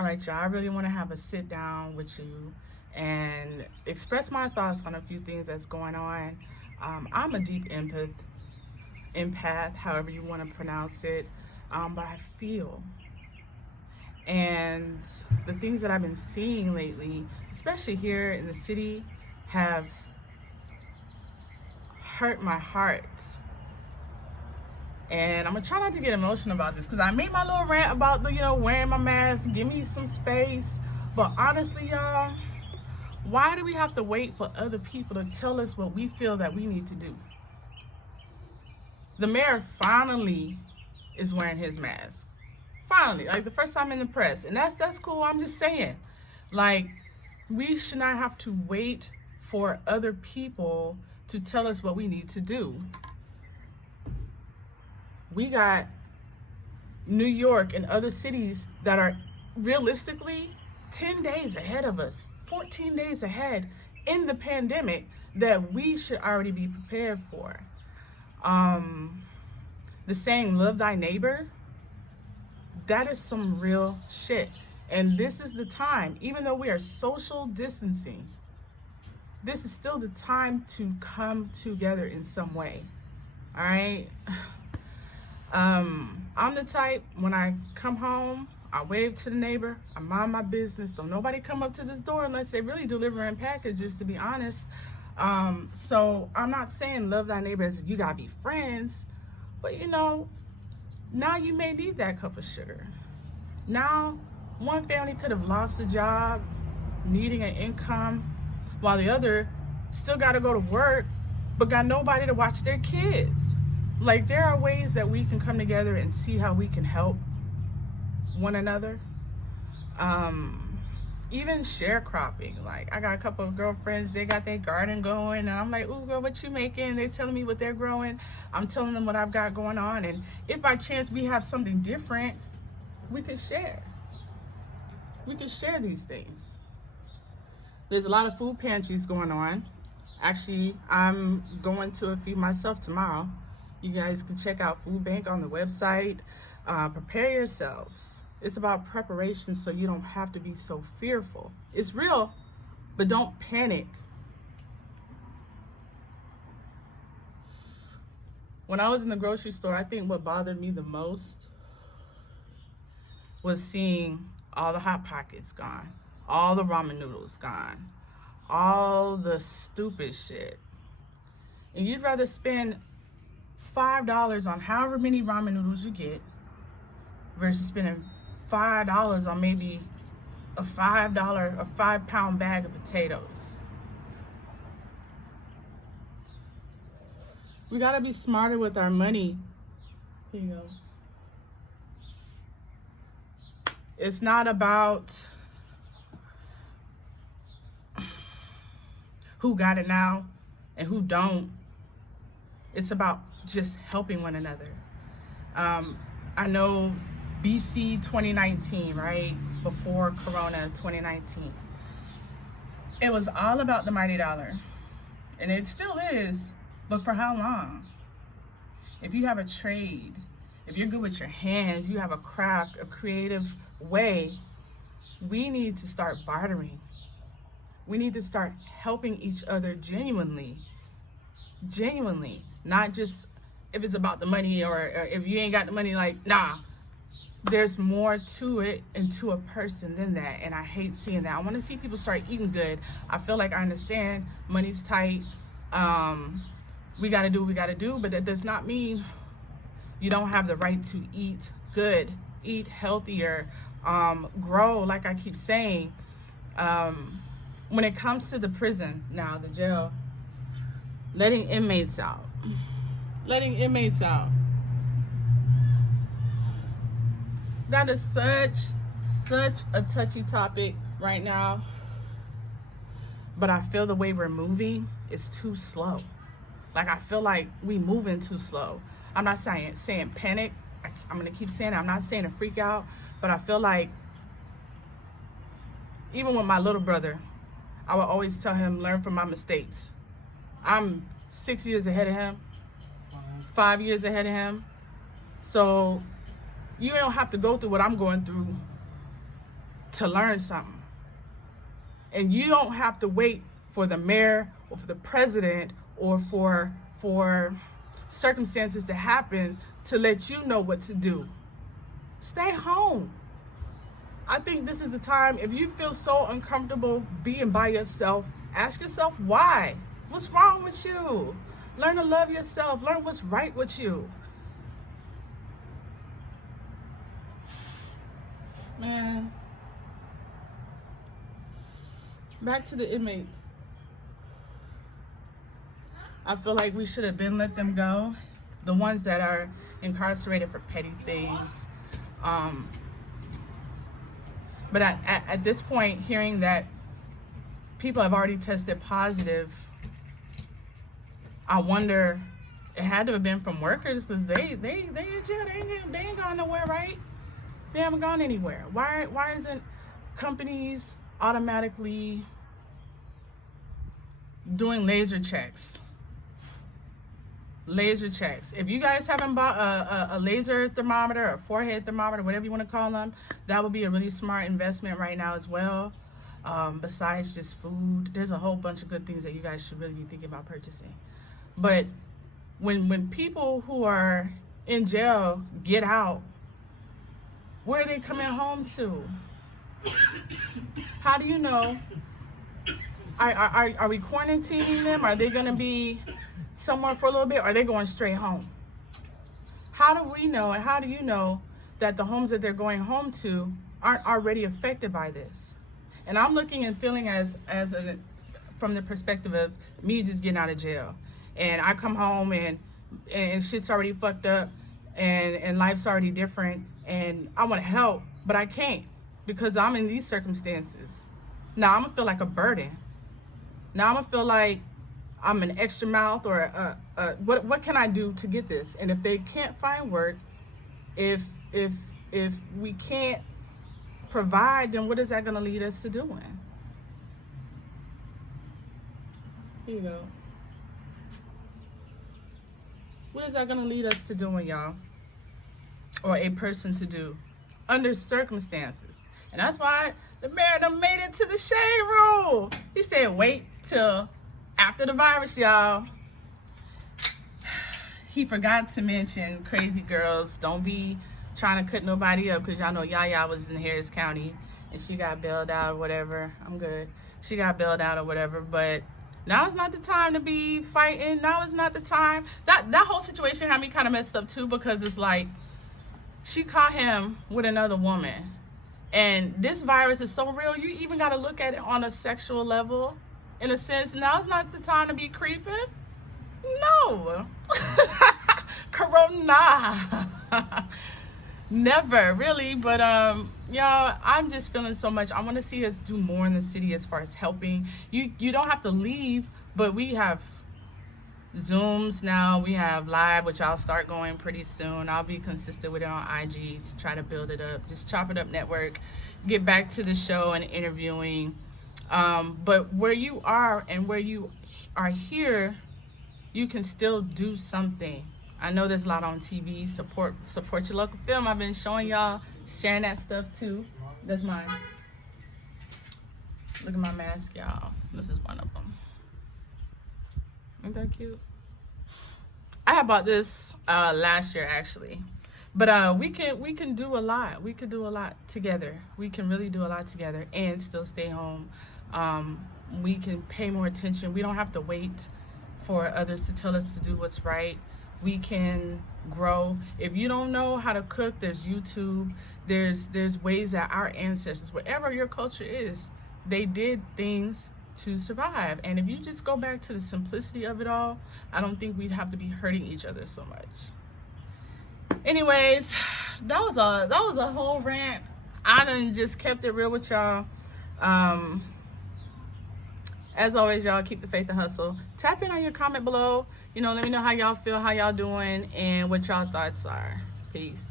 All right, y'all, I really want to have a sit down with you and express my thoughts on a few things that's going on. I'm a deep empath, however you want to pronounce it, but I feel. And the things that I've been seeing lately, especially here in the city, have hurt my heart. And I'm gonna try not to get emotional about this because I made my little rant about the, wearing my mask, give me some space. But honestly, y'all, why do we have to wait for other people to tell us what we feel that we need to do? The mayor finally is wearing his mask. Finally, like the first time in the press. And that's cool. I'm just saying, like, we should not have to wait for other people to tell us what we need to do. We got New York and other cities that are realistically 10 days ahead of us, 14 days ahead in the pandemic that we should already be prepared for. The saying, love thy neighbor, that is some real shit. And this is the time, even though we are social distancing, this is still the time to come together in some way. All right? I'm the type, when I come home, I wave to the neighbor, I mind my business. Don't nobody come up to this door unless they really delivering packages, to be honest. So I'm not saying love thy neighbors, you gotta be friends, but now you may need that cup of sugar. Now, one family could have lost a job, needing an income, while the other still gotta go to work, but got nobody to watch their kids. Like, there are ways that we can come together and see how we can help one another. Even sharecropping. Like, I got a couple of girlfriends, they got their garden going, and I'm like, ooh, girl, what you making? They're telling me what they're growing. I'm telling them what I've got going on. And if by chance we have something different, we could share. We could share these things. There's a lot of food pantries going on. Actually, I'm going to a few myself tomorrow. You guys can check out Food Bank on the website. Prepare yourselves. It's about preparation so you don't have to be so fearful. It's real, but don't panic. When I was in the grocery store, I think what bothered me the most was seeing all the Hot Pockets gone, all the ramen noodles gone, all the stupid shit. And you'd rather spend $5 on however many ramen noodles you get versus spending $5 on maybe a five-pound bag of potatoes. We gotta be smarter with our money. Here you go. It's not about who got it now and who don't. It's about just helping one another. I know BC 2019, right? Before Corona 2019. It was all about the mighty dollar. And it still is, but for how long? If you have a trade, if you're good with your hands, you have a craft, a creative way, we need to start bartering. We need to start helping each other genuinely, not just if it's about the money or if you ain't got the money, like, nah. There's more to it and to a person than that, and I hate seeing that. I want to see people start eating good. I feel like I understand money's tight. We got to do what we got to do, but that does not mean you don't have the right to eat good, eat healthier, grow, like I keep saying. When it comes to the prison now, the jail, letting inmates out. That is such a touchy topic right now. But I feel the way we're moving is too slow. Like, I feel like we moving too slow. I'm not saying panic. I'm gonna keep saying it. I'm not saying to freak out, but I feel like even with my little brother, I would always tell him, learn from my mistakes. I'm 6 years ahead of him, 5 years ahead of him. So you don't have to go through what I'm going through to learn something. And you don't have to wait for the mayor or for the president or for circumstances to happen to let you know what to do. Stay home. I think this is the time, if you feel so uncomfortable being by yourself, ask yourself why. What's wrong with you? Learn to love yourself. Learn what's right with you. Man. Back to the inmates. I feel like we should have been let them go. The ones that are incarcerated for petty things. But at this point, hearing that people have already tested positive, I wonder, it had to have been from workers, because they in jail. They ain't gone nowhere, right? They haven't gone anywhere. Why isn't companies automatically doing laser checks? Laser checks. If you guys haven't bought a laser thermometer or forehead thermometer, whatever you want to call them, that would be a really smart investment right now as well. Besides just food, there's a whole bunch of good things that you guys should really be thinking about purchasing. But when people who are in jail get out, where are they coming home to? How do you know? Are we quarantining them? Are they going to be somewhere for a little bit? Or are they going straight home? How do we know, and how do you know that the homes that they're going home to aren't already affected by this? And I'm looking and feeling from the perspective of me just getting out of jail. And I come home and shit's already fucked up and life's already different, and I want to help, but I can't because I'm in these circumstances. Now I'm gonna feel like a burden. Now I'm gonna feel like I'm an extra mouth, or what can I do to get this? And if they can't find work, if we can't provide, then what is that gonna lead us to doing? Here you go. What is that gonna lead us to doing, y'all? Or a person to do under circumstances? And that's why the mayor done made it to the shade room. He said, wait till after the virus, y'all. He forgot to mention, crazy girls, don't be trying to cut nobody up, because y'all know Yaya was in Harris County and she got bailed out or whatever. I'm good. She got bailed out or whatever, but now is not the time to be fighting. Now is not the time. That whole situation had me kind of messed up too, because it's like she caught him with another woman. And this virus is so real, you even got to look at it on a sexual level. In a sense, now is not the time to be creeping. No. Corona. Never, really. But, y'all, I'm just feeling so much. I want to see us do more in the city as far as helping. You don't have to leave, but we have Zooms now. We have live, which I'll start going pretty soon. I'll be consistent with it on IG to try to build it up. Just Chop It Up Network. Get back to the show and interviewing. But where you are and where you are here, you can still do something. I know there's a lot on TV. Support your local film. I've been showing y'all, sharing that stuff too. That's mine. Look at my mask, y'all. This is one of them. Ain't that cute? I had bought this last year actually, but we can do a lot. We can do a lot together. We can really do a lot together and still stay home. We can pay more attention. We don't have to wait for others to tell us to do what's right. We can grow. If you don't know how to cook, there's YouTube. There's ways that our ancestors, whatever your culture is, they did things to survive. And if you just go back to the simplicity of it all, I don't think we'd have to be hurting each other so much. Anyways, that was a whole rant. I done just kept it real with y'all. As always, y'all, keep the faith and hustle. Tap in on your comment below. Let me know how y'all feel, how y'all doing, and what y'all thoughts are. Peace.